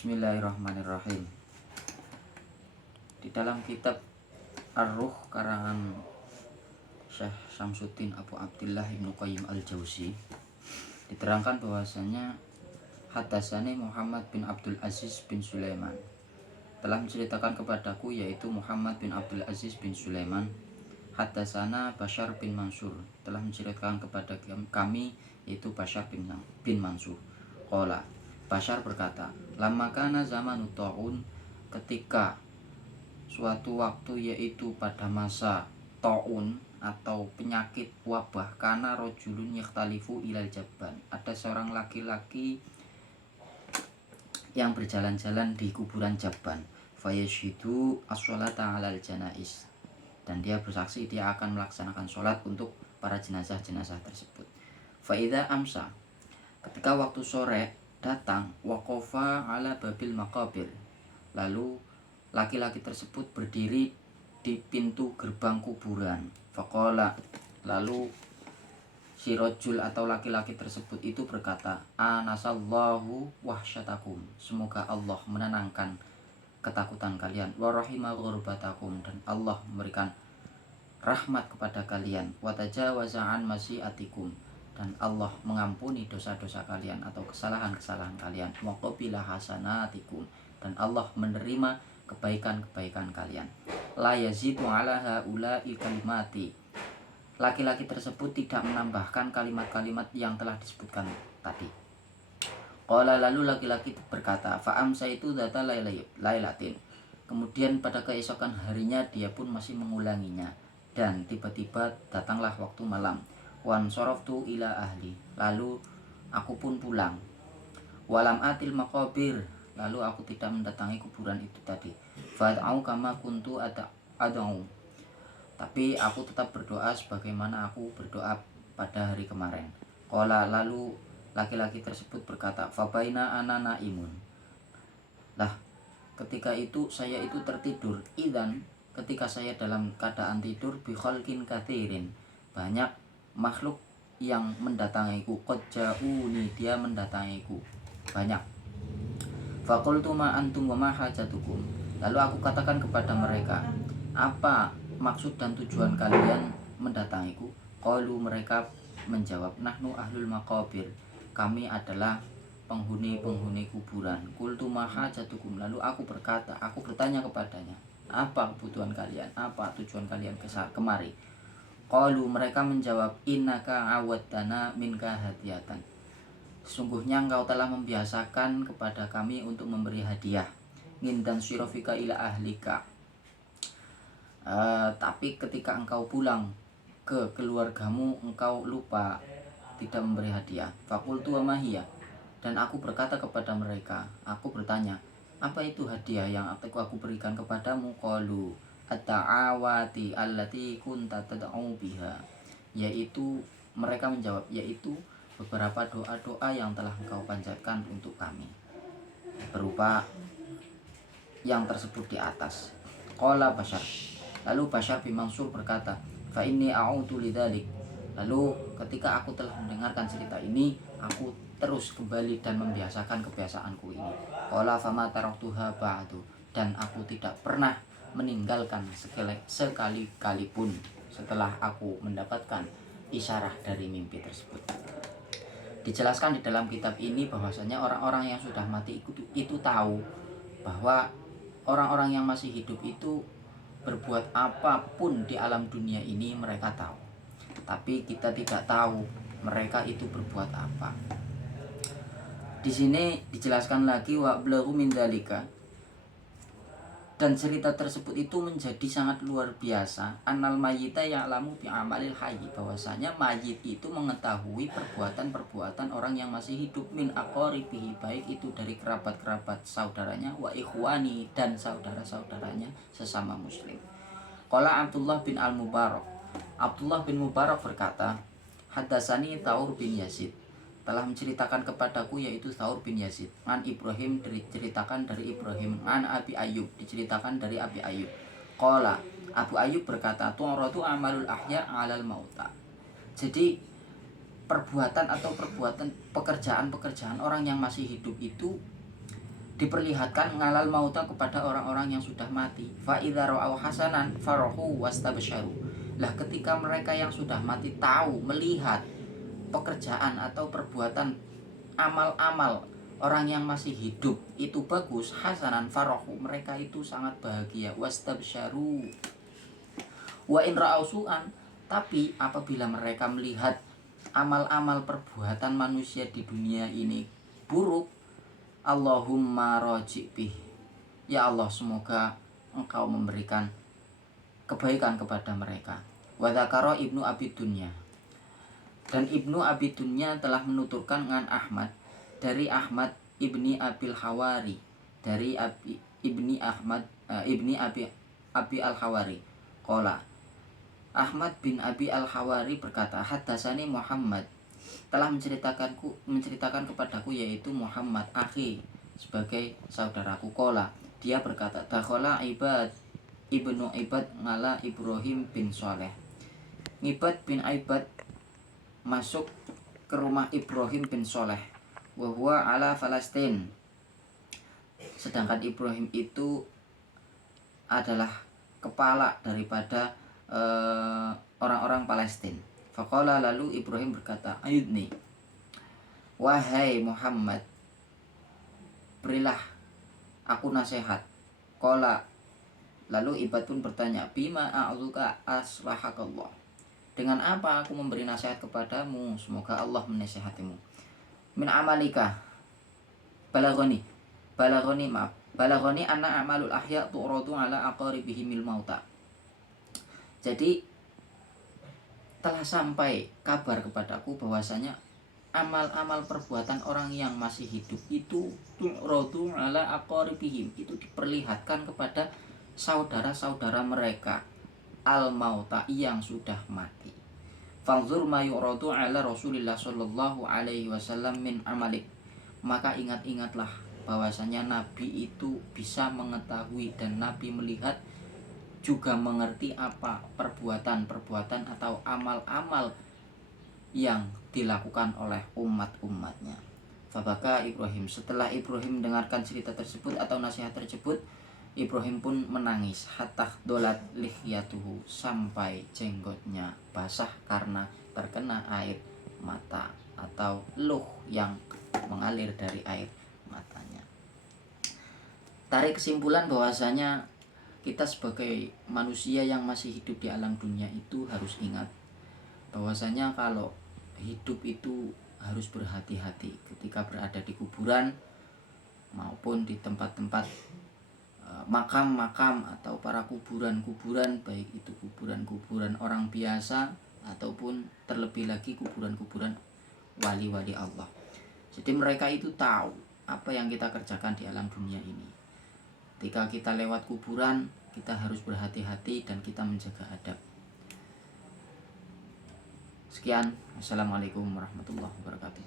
Bismillahirrahmanirrahim. Di dalam kitab Ar-Ruh karangan Syekh Syamsuddin Abu Abdillah Ibnu Qayyim Al-Jauzi diterangkan bahwasanya Hadatsani Muhammad bin Abdul Aziz bin Sulaiman telah menceritakan kepadaku, yaitu Muhammad bin Abdul Aziz bin Sulaiman. Hadatsana Bashar bin Mansur telah menceritakan kepada kami, yaitu Bashar bin Mansur. Qala, Bashar berkata, lama kana zamanu ta'un, ketika suatu waktu, yaitu pada masa ta'un atau penyakit wabah, kana rojulun yakhtalifu ilal jabban, ada seorang laki-laki yang berjalan-jalan di kuburan Jabban, fayashidu as-sholata alal janais, dan dia bersaksi dia akan melaksanakan sholat untuk para jenazah-jenazah tersebut. Faida amsa, ketika waktu sore datang, waqafa ala babil maqabir, lalu laki-laki tersebut berdiri di pintu gerbang kuburan. Faqala, lalu si rojul atau laki-laki tersebut itu berkata, anasallahu wahsyatakum, semoga Allah menenangkan ketakutan kalian, wa rahima ghurbatakum, dan Allah memberikan rahmat kepada kalian, wa tajawaza an masyiatikum, dan Allah mengampuni dosa-dosa kalian atau kesalahan-kesalahan kalian, wa qabila hasanatikum, dan Allah menerima kebaikan-kebaikan kalian. La yazidu ala haula'i kalimati, laki-laki tersebut tidak menambahkan kalimat-kalimat yang telah disebutkan tadi. Qala, lalu laki-laki berkata, fa'amsa itu data lailatin, kemudian pada keesokan harinya dia pun masih mengulanginya, dan tiba-tiba datanglah waktu malam. Wan soroftu ila ahli, lalu aku pun pulang. Walam atil maqabir, lalu aku tidak mendatangi kuburan itu tadi. Fad'au kama kuntu ad'u, tapi aku tetap berdoa sebagaimana aku berdoa pada hari kemarin. Qala, lalu laki-laki tersebut berkata, fabaina ana naimun, lah ketika itu saya itu tertidur, idan, ketika saya dalam keadaan tidur, bi khalqin katsirin, banyak makhluk yang mendatangiku, qad ja'uni, dia mendatangiku banyak. Faqultu ma antum wa ma hajatukum, lalu aku katakan kepada mereka, apa maksud dan tujuan kalian mendatangiku? Qalu, mereka menjawab, nahnu ahlul maqabir, kami adalah penghuni-penghuni kuburan. Qultu ma hajatukum, lalu aku bertanya kepadanya, apa kebutuhan kalian, apa tujuan kalian kemari? Qalu, mereka menjawab, innaka awaddana minka hadiyatan, sesungguhnya engkau telah membiasakan kepada kami untuk memberi hadiah. Ngindan sirofika ila ahlika, tapi ketika engkau pulang ke keluargamu, engkau lupa tidak memberi hadiah. Fakultu wa mahiyah, dan aku berkata kepada mereka, aku bertanya, apa itu hadiah yang aku berikan kepadamu? Qalu at-ta'awati allati kunta tad'u biha, yaitu mereka menjawab, yaitu beberapa doa-doa yang telah engkau panjatkan untuk kami, berupa yang tersebut di atas. Qala Bashar, lalu Bashar bin Mansur berkata, fa inni a'udu lidzalik, lalu ketika aku telah mendengarkan cerita ini, aku terus kembali dan membiasakan kebiasaanku ini. Qala fama taraktuha ba'du, dan aku tidak pernah meninggalkan sekali-kali pun setelah aku mendapatkan isyarah dari mimpi tersebut. Dijelaskan di dalam kitab ini bahwasanya orang-orang yang sudah mati itu tahu bahwa orang-orang yang masih hidup itu berbuat apapun di alam dunia ini mereka tahu, tapi kita tidak tahu mereka itu berbuat apa. Di sini dijelaskan lagi, wa blahu min dzalika, dan cerita tersebut itu menjadi sangat luar biasa. Annal mayyita ya'lamu bi amalil hayy, bahwasanya mayit itu mengetahui perbuatan-perbuatan orang yang masih hidup, min aqaribihi, baik itu dari kerabat-kerabat saudaranya, wa ikhwani, dan saudara-saudaranya sesama muslim. Qala Abdullah bin Al-Mubarak, Abdullah bin Mubarak berkata, hadatsani Thaur bin Yazid, telah menceritakan kepadaku, yaitu Thaur bin Yazid, an Ibrahim, diceritakan dari Ibrahim, an Abi Ayyub, diceritakan dari Abi Ayyub. Qala, Abu Ayyub berkata, tu'ratu amalul ahya 'alal mauta, jadi pekerjaan-pekerjaan orang yang masih hidup itu diperlihatkan ngalal mauta kepada orang-orang yang sudah mati. Fa idza ra'au hasanan farahu wastabsyaru. Lah ketika mereka yang sudah mati tahu, melihat pekerjaan atau perbuatan amal-amal orang yang masih hidup itu bagus, hasanan farahu, mereka itu sangat bahagia, wastabsyaru. Wa in ra'au su'an, tapi apabila mereka melihat amal-amal perbuatan manusia di dunia ini buruk, Allahumma raji' bih, ya Allah semoga engkau memberikan kebaikan kepada mereka. Wa dzakara Ibnu Abi Dunya, dan Ibnu Abi Dunya telah menuturkan dengan Ahmad dari Ahmad ibni Abil Hawari, dari ibni Ahmad ibni Abi al Hawari. Qala, Ahmad bin Abi al Hawari berkata, hadatsani Muhammad, telah menceritakan kepadaku, yaitu Muhammad akhi, sebagai saudaraku. Qala, dia berkata, dakhala ibnu Ibad ngala Ibrahim bin Shaleh. Ibad bin Ibad masuk ke rumah Ibrahim bin Shaleh, wa huwa ala Falastin, sedangkan Ibrahim itu adalah kepala daripada orang-orang Palestina. Faqala, lalu Ibrahim berkata, ayudni, wahai Muhammad, berilah aku nasihat. Qala, lalu Ibad pun bertanya, bima a'udzuka aslahakallah, dengan apa aku memberi nasihat kepadamu, semoga Allah menasihatimu. Min amalika, balagoni anna amalul ahya tu'radu ala aqaribihimil mauta. Jadi telah sampai kabar kepadaku bahwasanya amal-amal perbuatan orang yang masih hidup itu tu'radu ala aqaribihim, itu diperlihatkan kepada saudara-saudara mereka al-mauta, yang sudah mati. Fanzur ma yu'radu ala Rasulillah sallallahu alaihi wasallam min amalik, maka ingat-ingatlah bahwasanya Nabi itu bisa mengetahui dan Nabi melihat juga mengerti apa perbuatan-perbuatan atau amal-amal yang dilakukan oleh umat-umatnya. Fabaka Ibrahim, setelah Ibrahim mendengarkan cerita tersebut atau nasihat tersebut, Ibrahim pun menangis, hatta dolat lihyatuhu, sampai jenggotnya basah karena terkena air mata atau luh yang mengalir dari air matanya. Tarik kesimpulan bahwasanya kita sebagai manusia yang masih hidup di alam dunia itu harus ingat bahwasanya kalau hidup itu harus berhati-hati ketika berada di kuburan maupun di tempat-tempat makam-makam atau para kuburan-kuburan, baik itu kuburan-kuburan orang biasa ataupun terlebih lagi kuburan-kuburan wali-wali Allah. Jadi mereka itu tahu apa yang kita kerjakan di alam dunia ini. Ketika kita lewat kuburan, kita harus berhati-hati dan kita menjaga adab. Sekian, Assalamualaikum warahmatullahi wabarakatuh.